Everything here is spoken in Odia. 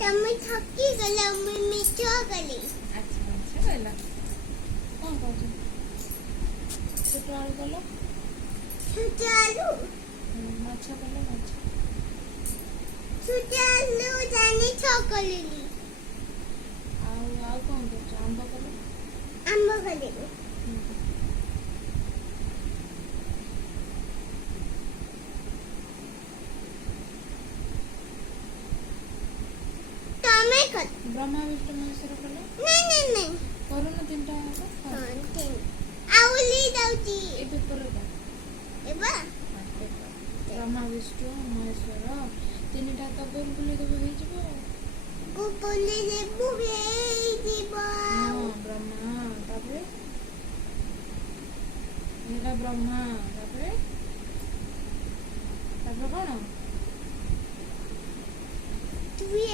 ତମେ ଠକିଗଲ ମୁଁ ମିଛ କଲି। ଆଚ୍ଛା ମିଛ କହିଲ। କ'ଣ କହୁଛ? ଛୋଟ ଆଳୁ କଲ, ଛୋଟ ଆଳୁ ମାଛ କଲ, ମାଛ। ଛୋଟ ଆଳୁ ଜାଣି ଠକଲିନି। ଆଉ କ'ଣ କରୁଛ? ଆମ୍ବ କଲ। ଆମ୍ବ କଲି। ତମେ କଲ। ବ୍ରହ୍ମା ବିଷ୍ଣୁ ମହେଶ୍ୱର କଲ। ନାଇଁ କରୁନ ତିନିଟା ଯାକ? ଆଉଲି ଯାଉଛି ଏ ପେପରରେ କର। ଏବେ ବ୍ରହ୍ମା ବିଷ୍ଣୁ ମହେଶ୍ୱର ତିନିଟା ତ ଗୋଲ ବୁଲେଇ ଦେବ, ହେଇଯିବ। ବୁଲି ଦେବୁ ହେଇଯିବ। ହଁ ବ୍ରହ୍ମା, ତାପରେ ଏଇଟା ବ୍ରହ୍ମା, ତାପରେ କ'ଣ? ତୁଇ